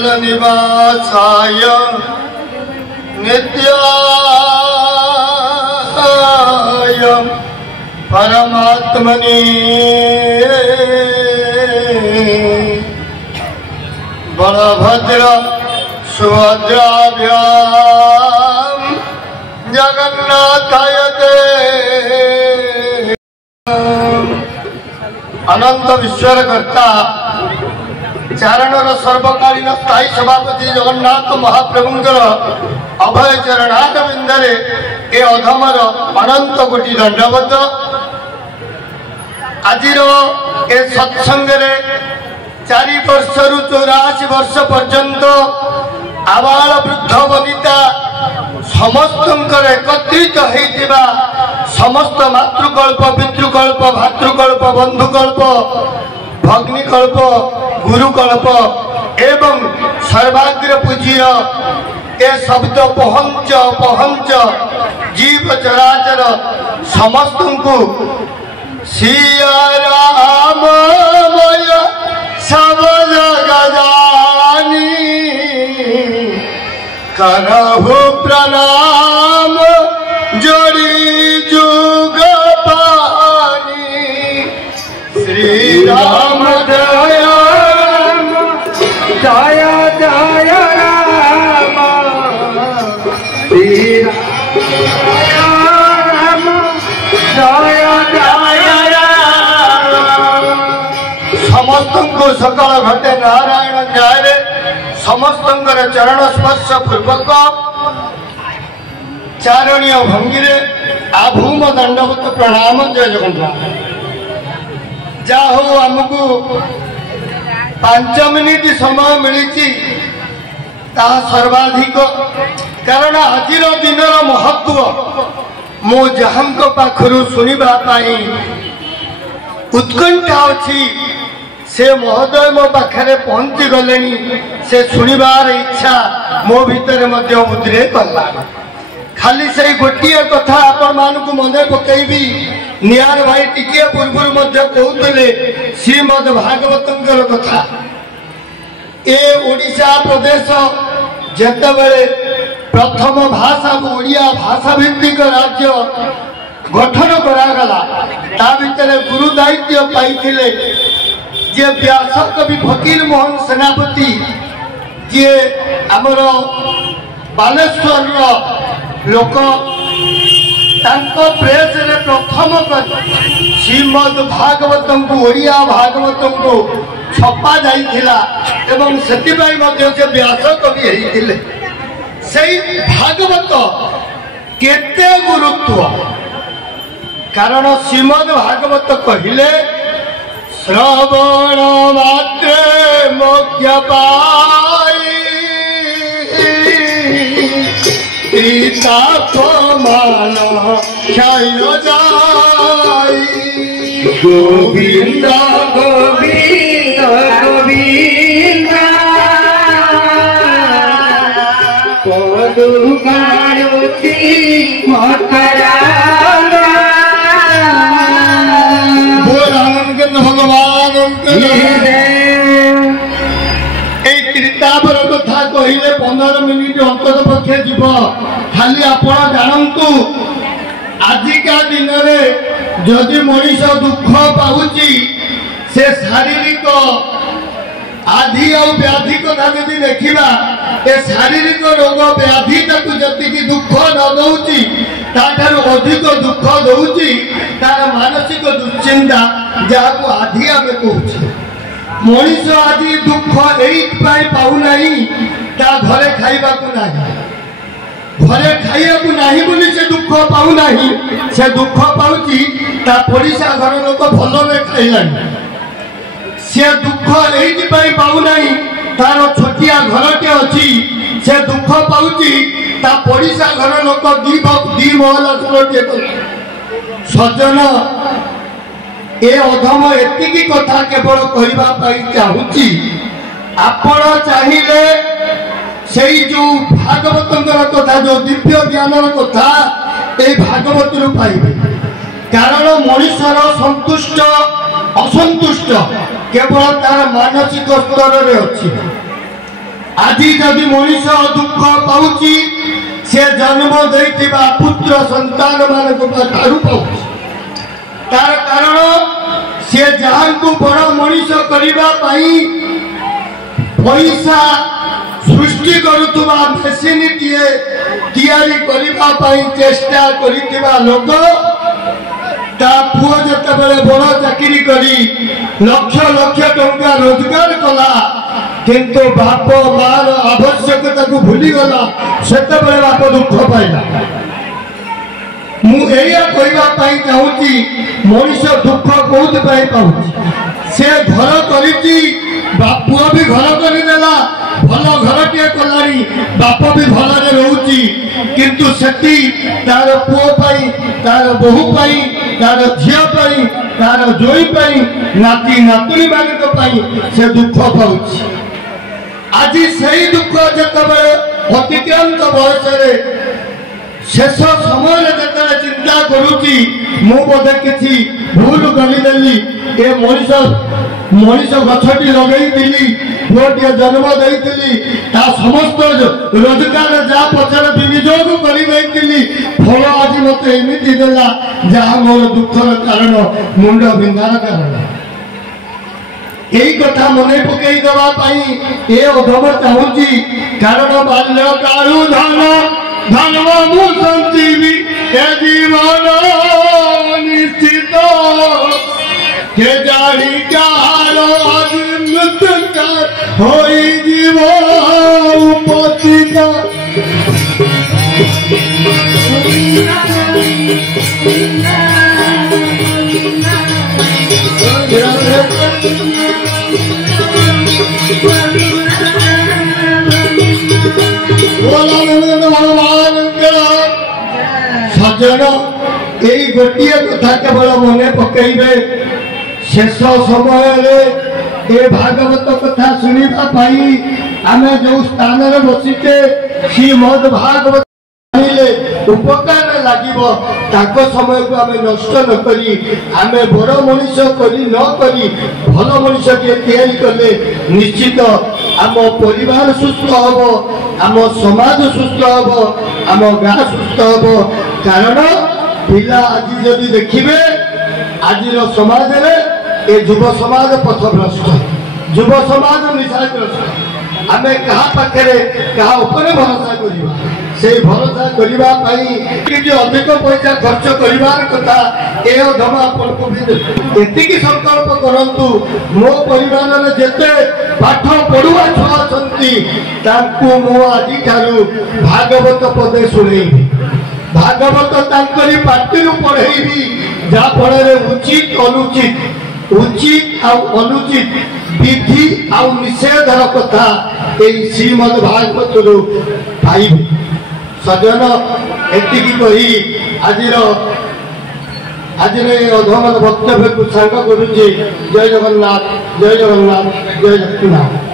विठल निवासाय नित्याय परमात्मने बलभद्र सुभद्राभ्याम जगन्नाथाय ते अनंत विश्वर कर्ता चारणर सर्वकालीन स्थायी सभापति जगन्नाथ महाप्रभुंकर अभय चरणाथ बिंदरे ए अधमर अनंत कोटि दंडवत आजिर ए सत्संगरे 4 वर्षरु 84 वर्ष पर्यंत आबाल वृद्ध वनिता समस्त एकत्रित होइतिबा समस्त मातृकल्प पितृकल्प भातृकल्प बंधुकल्प भग्निकल्प गुरुकल्प एवं सर्वाग्र पूज्य ए शब्द पहंच पहंच जीव चराचर समस्त को सिया राममय सब जगदानी करहु प्रणाम जोड़ी जुग पानी श्री राम दया जय जय राम श्री राम जय जय राम समस्त को सकल घटे नारायण जय समस्त चरण स्पर्श पूर्वक चारणीय भंगी आभूम दंडवत प्रणाम जय जगन्नाथ जाहो आमको 5 मिनिट समय मिली सर्वाधिक कारण आज दिन महत्व मो जहां पाखरु सुनिबा पाई उत्कंठा अच्छी से महोदय मो पाखे पहुंची गले से सुनिबार इच्छा मो भीतर उद्रेक कला खाली से गोटे कथा आपण मानक मन पकईबी नियार भाई टिके पूर्व कहते श्रीमद भागवतर कथा ए ओडिशा प्रदेश जेतेबेले प्रथम भाषा ओडिया भाषा भित्तिक राज्य गठन करागला ता भितर गुरु दायित्व पाइथिले जे व्यास कवि फकीर मोहन सेनापति जे आमर बालेश्वर लोक प्रेस रे प्रथम श्रीमद भागवतम को ओडिया भागवतम को छपा जाइथिला एवं सेतिबाई मध्ये जे व्यास कवि हेइथिले सेई भागवत केते गुरुत्व कारण श्रीमद भागवत कहिले श्रवण मात्रे मोक्ष पाई तापमान क्षय जाई गोविंद गोविंद गोविंद पदु गारुति मकरा भगवान कथा कहले 15 मिनिट अंतर पक्षे जीव खाली आप जानतु आजिका दिन में जदि मनीष दुख पाऊँची से शारीरिक आधि व्याधि कथा जदि देखा ए शारीरिक रोग व्याधि जी दुख न दौची तार अधिक दुख दौची तार मानसिक दुश्चिंता जहाँ को आधि आम कहूँ मनीष आज दुख यही पाऊना घरे खाइबा घरे खाइबा नहीं बोली से दुख पाऊना से दुख पाऊँच पड़िशा घर लोक भल खाइला से दुख यही पाऊना तार छोटिया घरटे अच्छी से दुख पाऊँच पड़िशा घर लोक दी महला घरटे सज्जन ए अधम एतिकी कथा केवल कहवाई चाहूँगी आपण चाहिए से जो भागवत कथा जो दिव्य ज्ञान कथा ये भागवत पाइबे कारण मनुष्यर संतुष्ट असंतुष्ट केवल तार मानसिक स्तर रे अच्छी आज जदि मनीष दुख पाउची से जन्म देइथिबा पुत्र संतान मानक पाउची तार कारण से जहां को बड़ मनीष करबा पाई पैसा सृष्टि करुवा मेसीन तैयारी करबा पाई चेष्टा करिथिबा लोक ता पुओ जते बेले बड़ चाकरी करी लक्ष लक्ष टंका रोजगार कला किंतु बाप मार आवश्यकता को भूली गला सेते बेले बाप दुख पाइला मुझे कहवाई चाहूँगी मनीष दुख कौन पाऊँ से घर कर पुआ भी घर करदेला भल घर टे कला बाप भी भल रोची किंतु सेठी तार पुओ तार बोहू तार झील तार जोई नाती नातुणी मान से दुख पाँच आज से दुख जिते अतिक्रांत बयस शेष समय जिते चिंता करुच्ची मुझे किसी भूल करदेली ए मनीष मनीष गछटी लगे पुओटे जन्म देती समस्त रोजगार जहाँ पचर विनियोग कर फल आज मत एमती देला जहाँ मोर दुखर कारण मुंड बिंधार कारण यही कथा मन पकई देवाई ए अधम चाहूँगी कारण बाल्य कालु धन धनव मुसंजीवी ए जीवन निश्चित के जानी कार मृत्यु होई जीव उपस्थित सज्जन यही गोटे कथा केवल मन पकईबे शेष समय ए भागवत कथा शुणापी आम जो स्थान बसीचे श्रीमद भागवत उपकार लगे समय को आम नष्ट नक आम बड़ मनीष भल मनीष तैयारी कले निश्चित आम परिवार सुस्थ हम आम समाज सुस्थ हम आम गाँ सुस्थ हम कारण पिला आज जदि देखिए आज समाज रे युव समाज पथभ्रष्ट युव समाज निशाग्रस्त आम क्या पाखे क्या भरोसा करवा से भरोसा करने अधिक पैसा खर्च कर कथा ए अधम आपको संकल्प करूँ मो परिवार जिते पाठ पढ़ुआ छुआ अच्छा मु आज भागवत पदे शुणेबी भागवत पार्टी पढ़ेबी जहाँफल उचित अनुचित उचित अनुचित विधि आउ निषेधर कथा यही श्रीमद भागवत पाइबी सज्जन एति कही आज अधम वक्तव्य को सांग करुचे जय जगन्नाथ जय जगन्नाथ जय जगन्नाथ।